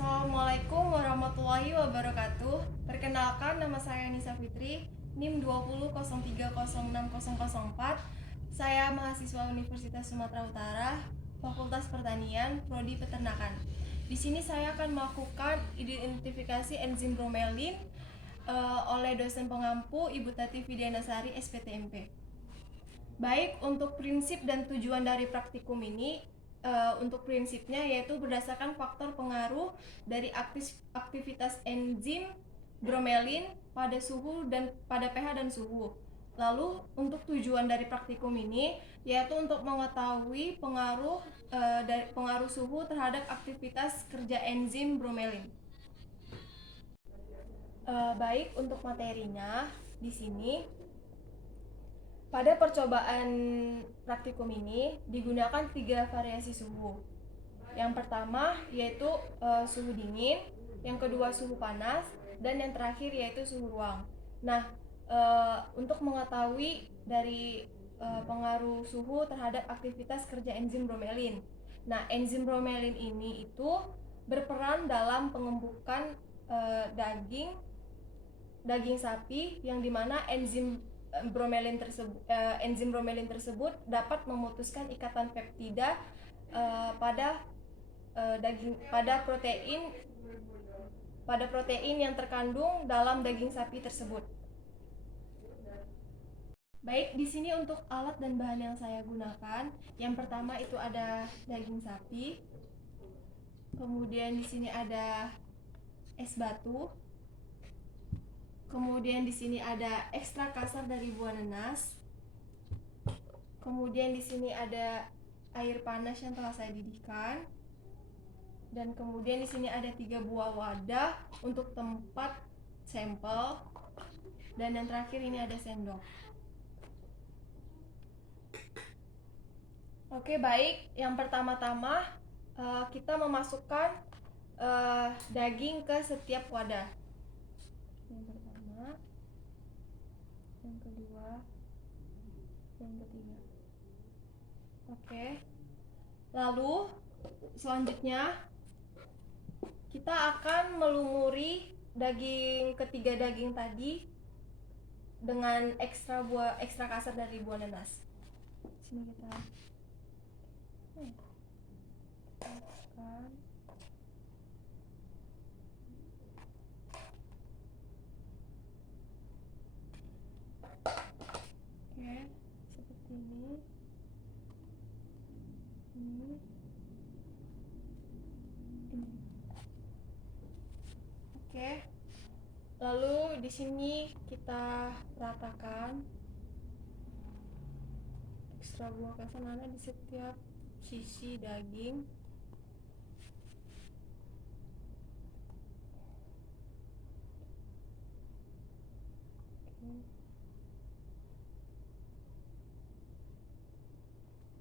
Assalamualaikum warahmatullahi wabarakatuh. Perkenalkan, nama saya Nisa Fitri, NIM 2003060004. Saya mahasiswa Universitas Sumatera Utara, Fakultas Pertanian, Prodi Peternakan. Di sini saya akan melakukan identifikasi enzim bromelin oleh dosen pengampu Ibu Tati Widianasari, SPTMP. Baik, untuk prinsip dan tujuan dari praktikum ini, untuk prinsipnya yaitu berdasarkan faktor pengaruh dari aktivitas enzim bromelin pada suhu dan pada pH dan suhu. Lalu untuk tujuan dari praktikum ini yaitu untuk mengetahui pengaruh suhu terhadap aktivitas kerja enzim bromelin. Baik, untuk materinya di sini pada percobaan praktikum ini digunakan 3 variasi suhu. Yang pertama yaitu suhu dingin, yang kedua suhu panas, dan yang terakhir yaitu suhu ruang. Nah, untuk mengetahui dari pengaruh suhu terhadap aktivitas kerja enzim bromelin. Nah, enzim bromelin ini itu berperan dalam pengembukan daging sapi, yang dimana enzim bromelin tersebut dapat memutuskan ikatan peptida pada protein yang terkandung dalam daging sapi tersebut. Baik, di sini untuk alat dan bahan yang saya gunakan, yang pertama itu ada daging sapi, kemudian di sini ada es batu, kemudian di sini ada ekstrak kasar dari buah nanas. Kemudian di sini ada air panas yang telah saya didihkan. Dan kemudian di sini ada 3 buah wadah untuk tempat sampel. Dan yang terakhir ini ada sendok. Oke, baik. Yang pertama-tama kita memasukkan daging ke setiap wadah. Yang pertama, yang kedua, yang ketiga. Oke. Lalu selanjutnya kita akan melumuri ketiga daging tadi dengan ekstra kasar dari buah nanas. Sini kita masukkan. Oke, seperti ini. Ini. Oke. Lalu di sini kita ratakan ekstra buah kasar di setiap sisi daging. Oke.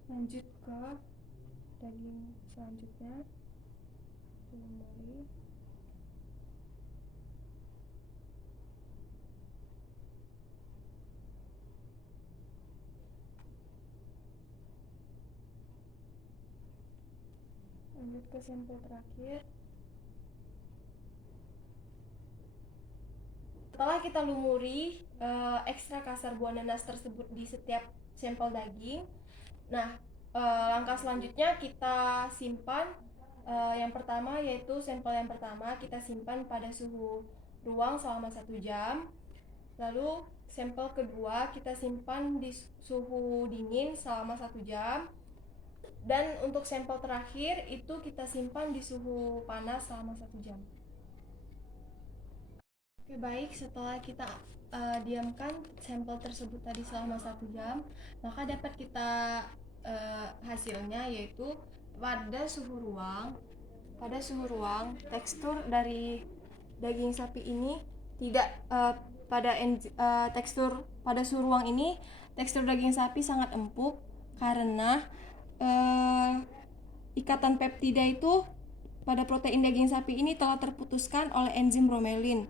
Lanjut ke daging selanjutnya. Dilumuri. Lanjut ke sampel terakhir. Setelah kita lumuri ekstra kasar buah nanas tersebut di setiap sampel daging, nah langkah selanjutnya kita simpan. Yang pertama yaitu sampel yang pertama kita simpan pada suhu ruang selama 1 jam. Lalu sampel kedua kita simpan di suhu dingin selama 1 jam. Dan untuk sampel terakhir itu kita simpan di suhu panas selama 1 jam. Oke, baik, setelah kita diamkan sampel tersebut tadi selama 1 jam, maka dapat kita hasilnya yaitu pada suhu ruang tekstur dari daging sapi ini tidak tekstur pada suhu ruang ini tekstur daging sapi sangat empuk karena ikatan peptida itu pada protein daging sapi ini telah terputuskan oleh enzim bromelin.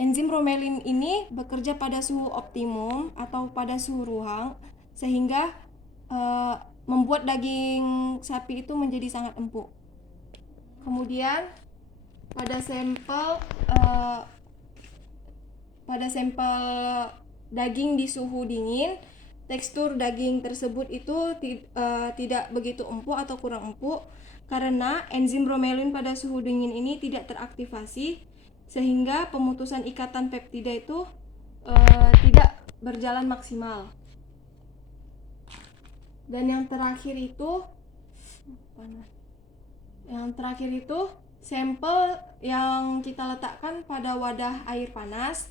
Enzim bromelin ini bekerja pada suhu optimum atau pada suhu ruang sehingga membuat daging sapi itu menjadi sangat empuk. Kemudian pada sampel daging di suhu dingin, tekstur daging tersebut itu tidak begitu empuk atau kurang empuk karena enzim bromelin pada suhu dingin ini tidak teraktivasi, sehingga pemutusan ikatan peptida itu tidak berjalan maksimal. Dan yang terakhir itu sampel yang kita letakkan pada wadah air panas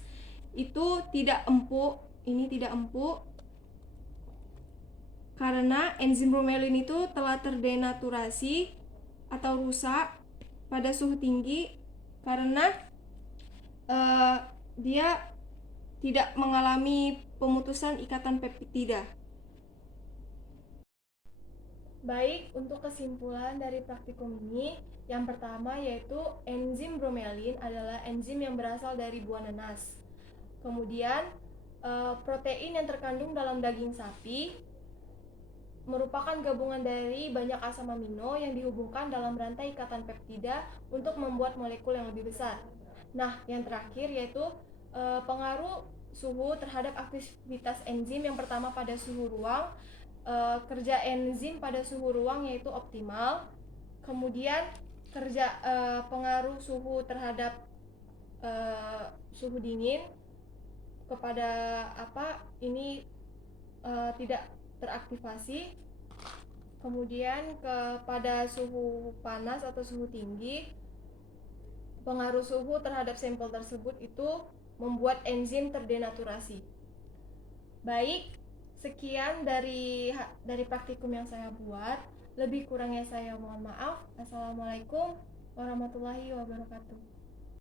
itu tidak empuk. Ini tidak empuk karena enzim bromelin itu telah terdenaturasi atau rusak pada suhu tinggi karena dia tidak mengalami pemutusan ikatan peptida. Baik, untuk kesimpulan dari praktikum ini, yang pertama yaitu enzim bromelin adalah enzim yang berasal dari buah nanas. Kemudian protein yang terkandung dalam daging sapi merupakan gabungan dari banyak asam amino yang dihubungkan dalam rantai ikatan peptida untuk membuat molekul yang lebih besar. Nah, yang terakhir yaitu pengaruh suhu terhadap aktivitas enzim. Yang pertama pada suhu ruang, kerja enzim pada suhu ruang yaitu optimal. Kemudian pengaruh suhu terhadap suhu dingin kepada ini tidak teraktivasi. Kemudian kepada suhu panas atau suhu tinggi, pengaruh suhu terhadap sampel tersebut itu membuat enzim terdenaturasi. Baik, sekian dari praktikum yang saya buat. Lebih kurangnya saya mohon maaf. Assalamualaikum warahmatullahi wabarakatuh.